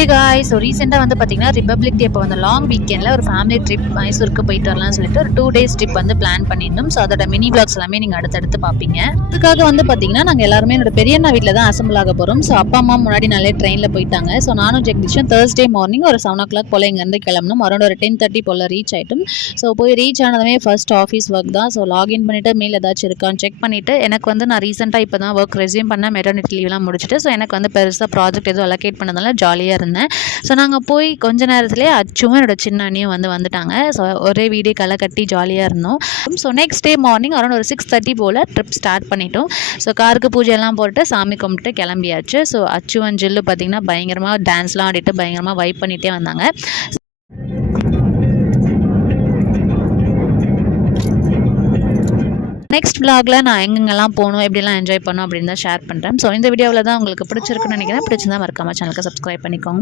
Hey guys, so ரீசெண்டாக வந்து பார்த்தீங்கன்னா ரிபப்ளிக் டே அப்போ வந்து லாங் வீக்கெண்டில் ஒரு ஃபேமிலி ட்ரிப் மைசூருக்கு போயிட்டு வரலாம்னு சொல்லிட்டு ஒரு 2 days ட்ரிப் வந்து பிளான் பண்ணியிருந்தோம். ஸோ அதோட மினி பிளாக்ஸ் எல்லாமே நீங்கள் அடுத்தடுத்து பார்ப்பீங்க. அதுக்காக வந்து பார்த்தீங்கன்னா நாங்கள் எல்லாருமே என்னோட பெரியண்ணா வீட்டில் தான் அசம்பிள் ஆக போகிறோம். ஸோ அப்பா அம்மா முன்னாடி நல்ல ட்ரெயினில் போயிட்டாங்க. ஸோ நானும் ஜெகதீஷும் Thursday மார்னிங் ஒரு 7 o'clock போல் இங்கேருந்து கிளம்பணும். அரௌண்ட் ஒரு 10:30 போல் ரீச் ஆகிட்டோம். ஸோ போய் ரீச் ஆனதுமே ஃபர்ஸ்ட் ஆஃபீஸ் ஒர்க் தான். ஸோ லாகின் பண்ணிவிட்டு மெயில் ஏதாச்சும் இருக்கான்னு செக் பண்ணிவிட்டு எனக்கு வந்து நான் ரீசெண்டாக இப்போ தான் ஒர்க் ரெஸ்யூம் பண்ண மெட்டர்னிட்டி லீவ்லாம் முடிச்சுட்டு ஸோ எனக்கு வந்து பெருசாக ப்ராஜெக்ட் எதுவும் அலோகேட் பண்ணதால ஜாலியாக இருந்தேன். ஸோ நாங்கள் போய் கொஞ்ச நேரத்துலேயே அச்சுவும் என்னோட சின்ன அண்ணியும் வந்துட்டாங்க. ஸோ ஒரே வீடியோ களை கட்டி ஜாலியாக இருந்தோம். So next day morning around ஒரு 6:30 போல் ட்ரிப் ஸ்டார்ட் பண்ணிட்டோம். ஸோ காருக்கு பூஜை எல்லாம் போட்டு சாமி கும்பிட்டு கிளம்பியாச்சு. ஸோ அச்சுவன் ஜில்லு பார்த்திங்கன்னா பயங்கரமாக டான்ஸ்லாம் ஆடிட்டு பயங்கரமாக வைப் பண்ணிகிட்டே வந்தாங்க. நெக்ஸ்ட் vlogல நான் எங்கெங்கெல்லாம் போகணும் எப்படிலாம் என்ஜாய் பண்ணோம் அப்படின்னு தான் ஷேர் பண்ணுறேன். ஸோ இந்த வீடியோவில் தான் உங்களுக்கு பிடிச்சிருக்குன்னு நினைக்கிறேன். பிடிச்சிருந்தா மறக்காம சேனலுக்கு சப்ஸ்கிரைப் பண்ணிக்கோங்க.